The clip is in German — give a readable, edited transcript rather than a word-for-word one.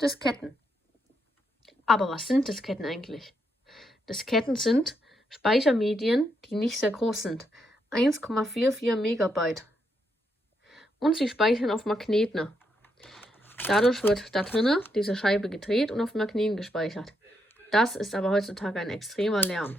Disketten. Aber was sind Disketten eigentlich? Disketten sind Speichermedien, die nicht sehr groß sind. 1,44 Megabyte. Und sie speichern auf Magneten. Dadurch wird da drinnen diese Scheibe gedreht und auf Magneten gespeichert. Das ist aber heutzutage ein extremer Lärm.